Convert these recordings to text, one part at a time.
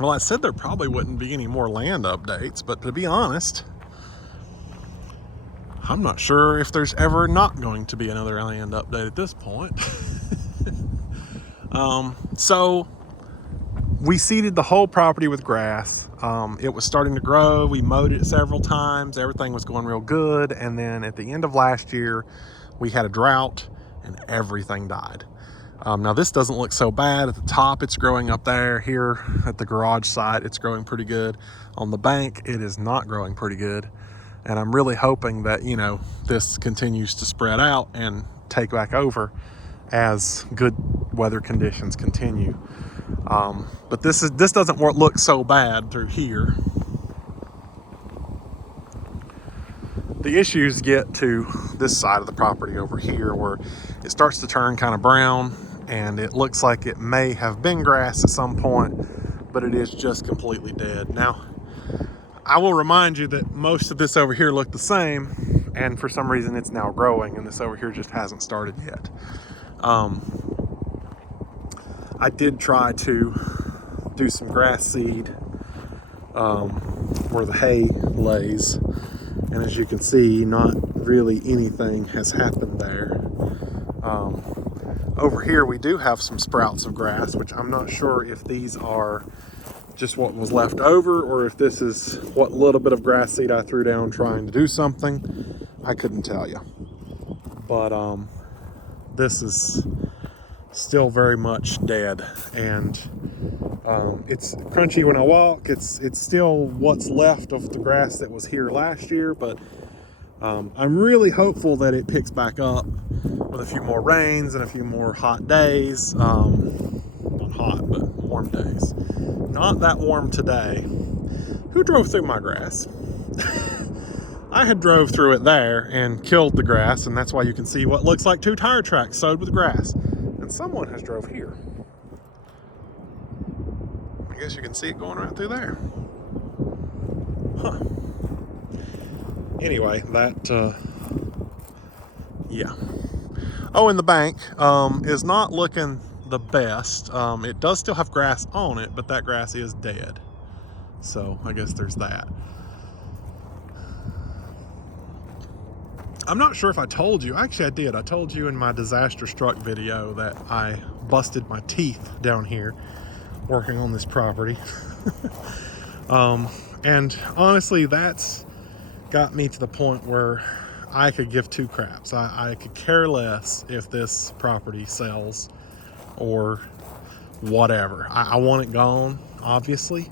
Well, I said there probably wouldn't be any more land updates, but to be honest, I'm not sure if there's ever not going to be another land update at this point. So we seeded the whole property with grass. It was starting to grow. We mowed it several times. Everything was going real good. And then at the end of last year, we had a drought and everything died. Now this doesn't look so bad. At the top, it's growing up there. Here at the garage site, it's growing pretty good. On the bank, it is not growing pretty good. And I'm really hoping that, you know, this continues to spread out and take back over as good weather conditions continue. But this doesn't look so bad through here. The issues get to this side of the property over here, where it starts to turn kind of brown, and it looks like it may have been grass at some point, but it is just completely dead. Now, I will remind you that most of this over here looked the same, and for some reason it's now growing, and this over here just hasn't started yet. I did try to do some grass seed where the hay lays, and as you can see, not really anything has happened there. Over here we do have some sprouts of grass, which I'm not sure if these are just what was left over or if this is what little bit of grass seed I threw down trying to do something. I couldn't tell you. But this is still very much dead, and it's crunchy when I walk. It's still what's left of the grass that was here last year, but I'm really hopeful that it picks back up with a few more rains and a few more hot days. Not hot, but warm days. Not that warm today. Who drove through my grass? I had drove through it there and killed the grass, and that's why you can see what looks like 2 tire tracks sowed with grass. And someone has drove here. I guess you can see it going right through there. Huh. Anyway, yeah. Oh, and the bank is not looking the best. It does still have grass on it, but that grass is dead. So I guess there's that. I'm not sure if I told you. Actually, I did. I told you in my disaster struck video that I busted my teeth down here working on this property. And honestly, that's got me to the point where I could give 2 craps. I could care less if this property sells or whatever. I want it gone, obviously.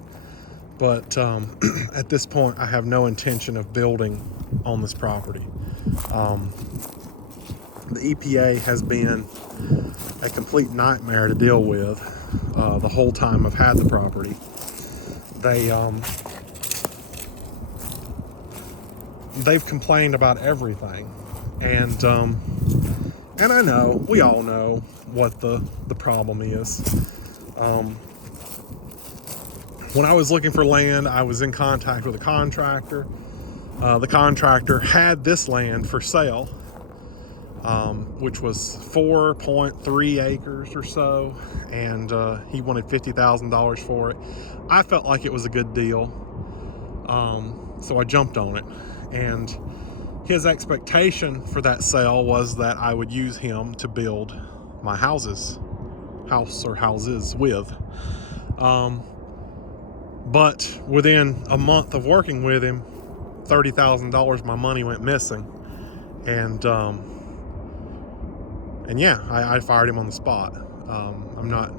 But at this point, I have no intention of building on this property. The EPA has been a complete nightmare to deal with the whole time I've had the property. They've complained about everything, and I know, we all know what the problem is. When I was looking for land, I was in contact with a contractor. The contractor had this land for sale, which was 4.3 acres or so, and he wanted $50,000 for it. I felt like it was a good deal, so I jumped on it. And his expectation for that sale was that I would use him to build my houses with. But within a month of working with him, $30,000 my money went missing, and yeah, I fired him on the spot. I'm not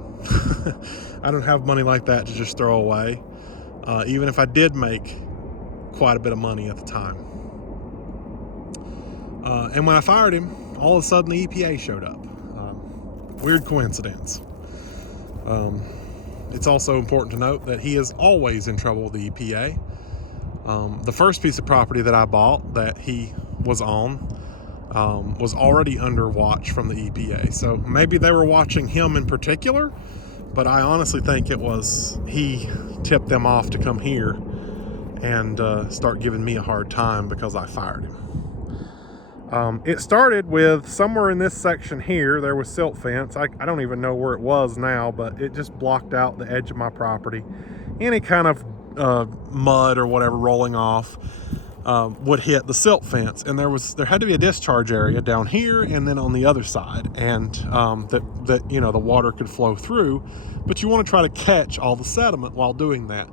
I don't have money like that to just throw away, even if I did make quite a bit of money at the time. And when I fired him, all of a sudden the EPA showed up. Weird coincidence. It's also important to note that he is always in trouble with the EPA. The first piece of property that I bought that he was on was already under watch from the EPA. So maybe they were watching him in particular, but I honestly think it was he tipped them off to come here and start giving me a hard time because I fired him. It started with somewhere in this section here, there was silt fence. I don't even know where it was now, but it just blocked out the edge of my property. Any kind of mud or whatever rolling off would hit the silt fence, and there had to be a discharge area down here and then on the other side, and that you know, the water could flow through, but you want to try to catch all the sediment while doing that.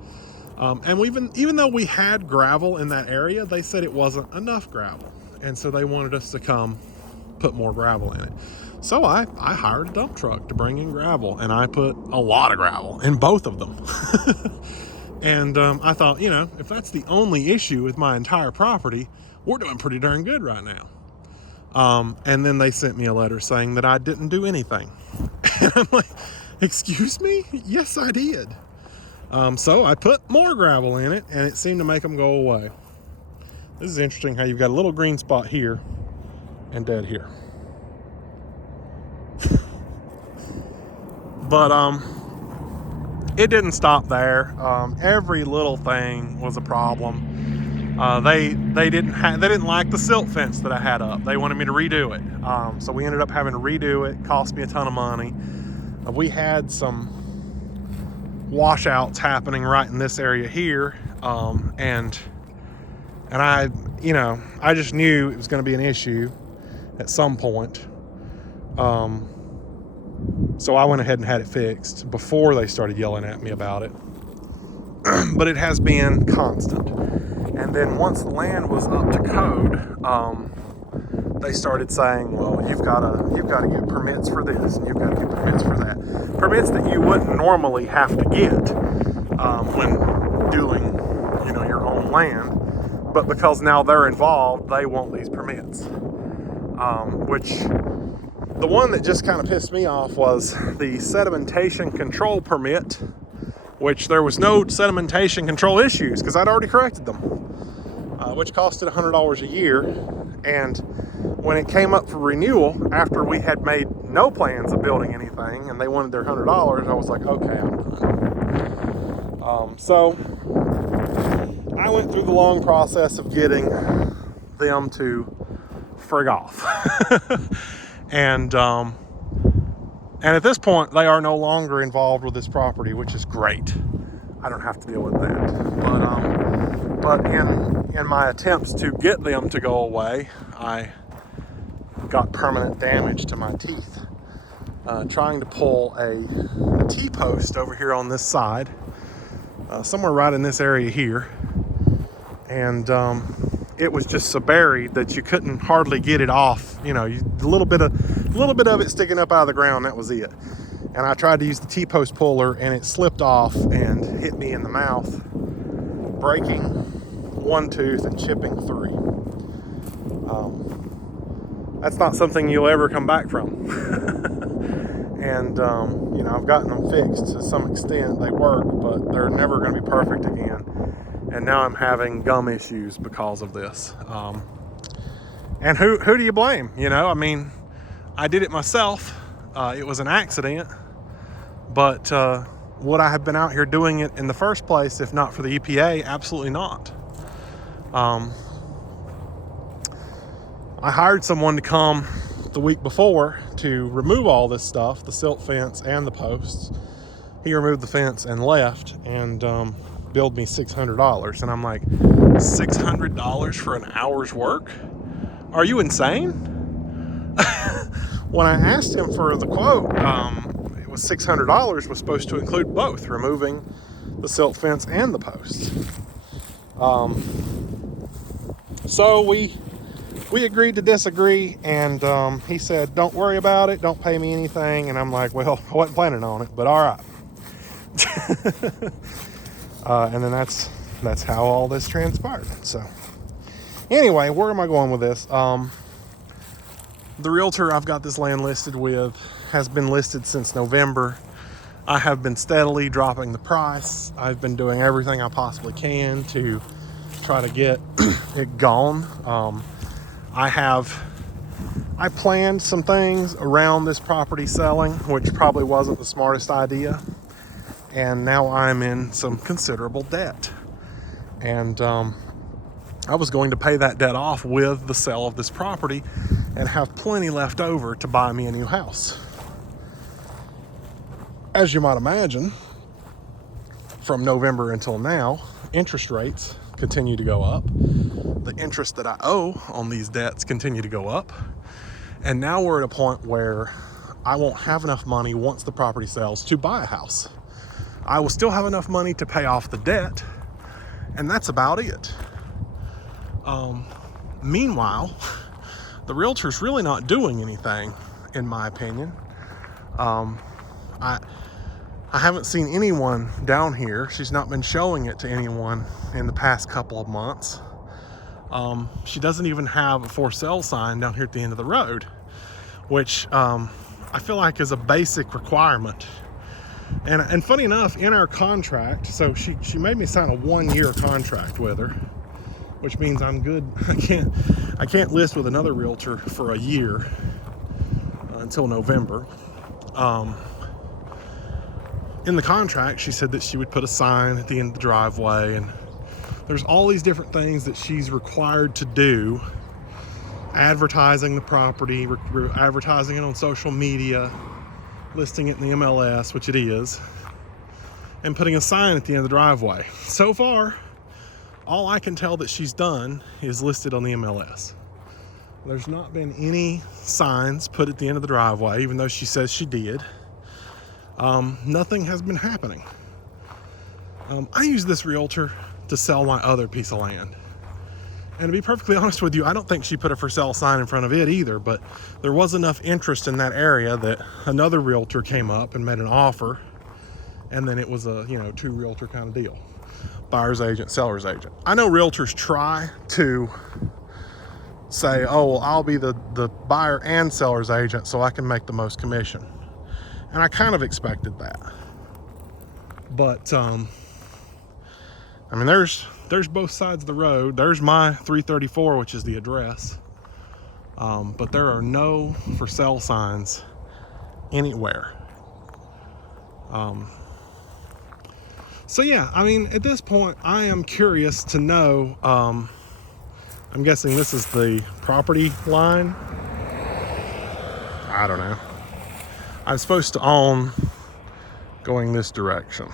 And even though we had gravel in that area, they said it wasn't enough gravel, and so they wanted us to come put more gravel in it. So I hired a dump truck to bring in gravel, and I put a lot of gravel in both of them. And I thought, you know, if that's the only issue with my entire property, we're doing pretty darn good right now. And then they sent me a letter saying that I didn't do anything. And I'm like, excuse me? Yes, I did. So I put more gravel in it, and it seemed to make them go away. This is interesting how you've got a little green spot here and dead here. But it didn't stop there. Every little thing was a problem. They didn't like the silt fence that I had up. They wanted me to redo it. So we ended up having to redo it. Cost me a ton of money. We had some washouts happening right in this area here, and I, you know, I just knew it was going to be an issue at some point. So I went ahead and had it fixed before they started yelling at me about it. But it has been constant. And then once the land was up to code, they started saying, well, you've got to get permits for this, and you've got to get permits for that. Permits that you wouldn't normally have to get when doing, you know, your own land. But because now they're involved, they want these permits. Which, the one that just kind of pissed me off was the sedimentation control permit, which there was no sedimentation control issues because I'd already corrected them, which costed $100 a year. And when it came up for renewal, after we had made no plans of building anything and they wanted their $100, I was like, okay, I'm done. So I went through the long process of getting them to frig off. And at this point, they are no longer involved with this property, which is great. I don't have to deal with that. But in my attempts to get them to go away, I got permanent damage to my teeth. Trying to pull a T-post over here on this side, somewhere right in this area here. And it was just so buried that you couldn't hardly get it off. You know, a little bit of it sticking up out of the ground, that was it. And I tried to use the T-post puller, and it slipped off and hit me in the mouth, breaking one tooth and chipping three. That's not something you'll ever come back from. And you know, I've gotten them fixed to some extent. They work, but they're never going to be perfect again. And now I'm having gum issues because of this. And who do you blame? You know, I mean, I did it myself. It was an accident. But would I have been out here doing it in the first place if not for the EPA? Absolutely not. I hired someone to come the week before to remove all this stuff, the silt fence and the posts. He removed the fence and left, and billed me $600. And I'm like, $600 for an hour's work? Are you insane? When I asked him for the quote, it was $600 was supposed to include both, removing the silt fence and the posts. So we agreed to disagree, and he said, don't worry about it, don't pay me anything. And I'm like, well, I wasn't planning on it, but all right. And then that's how all this transpired. So anyway, where am I going with this? The realtor I've got this land listed with has been listed since November. I have been steadily dropping the price. I've been doing everything I possibly can to try to get it gone. I planned some things around this property selling, which probably wasn't the smartest idea. And now I'm in some considerable debt. And I was going to pay that debt off with the sale of this property and have plenty left over to buy me a new house. As you might imagine, from November until now, interest rates continue to go up. The interest that I owe on these debts continue to go up. And now we're at a point where I won't have enough money once the property sells to buy a house. I will still have enough money to pay off the debt, and that's about it. Meanwhile, the realtor's really not doing anything, in my opinion. I haven't seen anyone down here. She's not been showing it to anyone in the past couple of months. She doesn't even have a for sale sign down here at the end of the road, which I feel like is a basic requirement. And funny enough, in our contract, so she made me sign a 1-year contract with her, which means I'm good. I can't list with another realtor for a year until November. In the contract, she said that she would put a sign at the end of the driveway, and there's all these different things that she's required to do. Advertising the property, advertising it on social media, listing it in the MLS, which it is, and putting a sign at the end of the driveway. So far, all I can tell that she's done is listed on the MLS. There's not been any signs put at the end of the driveway, even though she says she did. Nothing has been happening. I use this realtor to sell my other piece of land. And to be perfectly honest with you, I don't think she put a for sale sign in front of it either, but there was enough interest in that area that another realtor came up and made an offer, and then it was a, two realtor kind of deal. Buyer's agent, seller's agent. I know realtors try to say, oh, well, I'll be the buyer and seller's agent so I can make the most commission. And I kind of expected that. But, there's both sides of the road. There's my 334, which is the address. But there are no for sale signs anywhere. So yeah, at this point, I am curious to know, I'm guessing this is the property line. I don't know. I'm supposed to own going this direction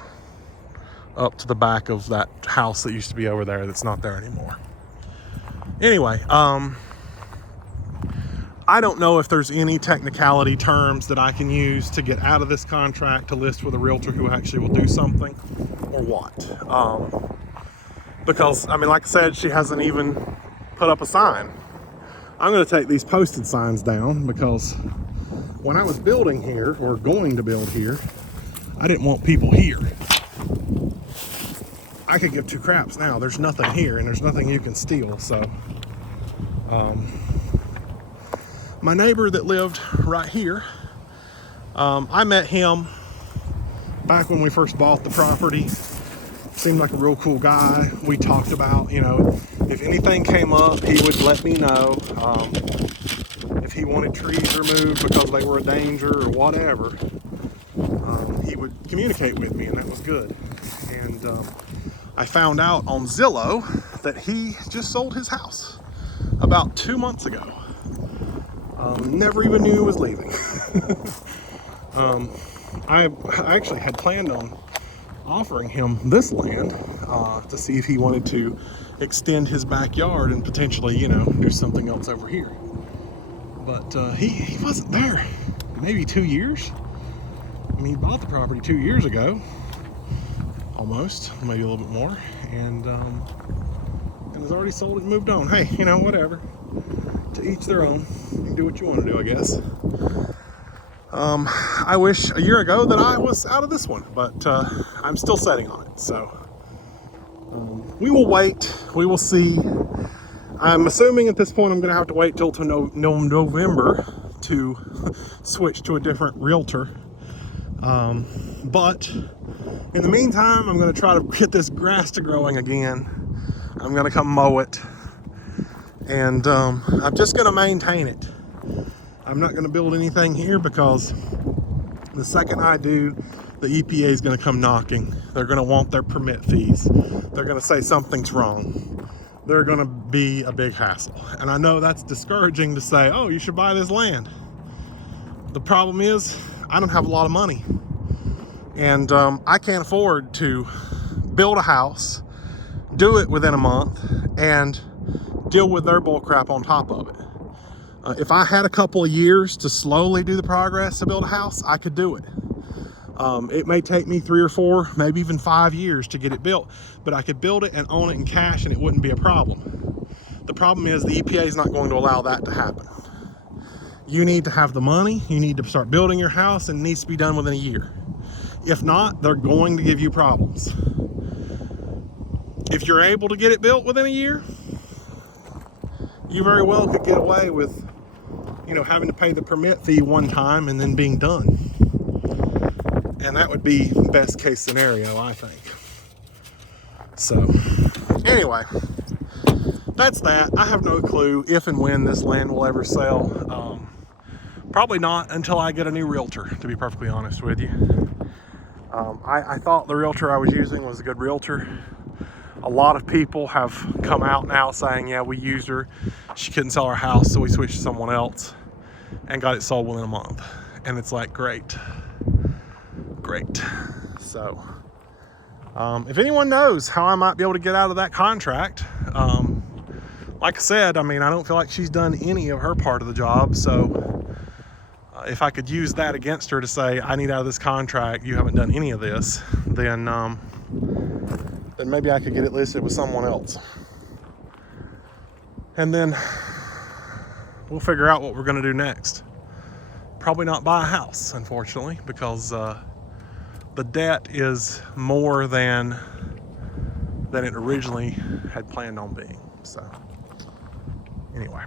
up to the back of that house that used to be over there that's not there anymore. Anyway, I don't know if there's any technicality terms that I can use to get out of this contract to list with a realtor who actually will do something, or what. Because, like I said, she hasn't even put up a sign. I'm going to take these posted signs down because when I was building here, or going to build here, I didn't want people here. I could give two craps now. There's nothing here, and there's nothing you can steal. So, my neighbor that lived right here, I met him back when we first bought the property. Seemed like a real cool guy. We talked about, if anything came up, he would let me know. If he wanted trees removed because they were a danger or whatever, he would communicate with me, and that was good. And I found out on Zillow that he just sold his house about 2 months ago. Never even knew he was leaving. I actually had planned on offering him this land to see if he wanted to extend his backyard and potentially, do something else over here. But he wasn't there. Maybe 2 years. He bought the property 2 years ago. Almost, maybe a little bit more, and has already sold it and moved on. Hey, whatever. To each their own. You can do what you want to do, I guess. I wish a year ago that I was out of this one, but I'm still sitting on it. So we will wait. We will see. I'm assuming at this point I'm going to have to wait till November to switch to a different realtor. But in the meantime, I'm going to try to get this grass to growing again. I'm going to come mow it, and I'm just going to maintain it. I'm not going to build anything here because the second I do, the EPA is going to come knocking. They're going to want their permit fees. They're going to say something's wrong. they're going to be a big hassle. And I know that's discouraging to say, oh, you should buy this land. The problem is I don't have a lot of money, and I can't afford to build a house, do it within a month, and deal with their bull crap on top of it. If I had a couple of years to slowly do the progress to build a house, I could do it. It may take me 3 or 4, maybe even 5 years to get it built, but I could build it and own it in cash and it wouldn't be a problem. The problem is the EPA is not going to allow that to happen. You need to have the money, you need to start building your house, and it needs to be done within a year. If not, they're going to give you problems. If you're able to get it built within a year, you very well could get away with, having to pay the permit fee one time and then being done. And that would be best case scenario, I think. So, anyway, that's that. I have no clue if and when this land will ever sell. Probably not until I get a new realtor, to be perfectly honest with you. I thought the realtor I was using was a good realtor. A lot of people have come out now saying, yeah, we used her. She couldn't sell her house, so we switched to someone else and got it sold within a month. And it's like, great. So, if anyone knows how I might be able to get out of that contract, like I said, I don't feel like she's done any of her part of the job. So, if I could use that against her to say, I need out of this contract, you haven't done any of this, then maybe I could get it listed with someone else. And then we'll figure out what we're going to do next. Probably not buy a house, unfortunately, because the debt is more than it originally had planned on being. So, anyway.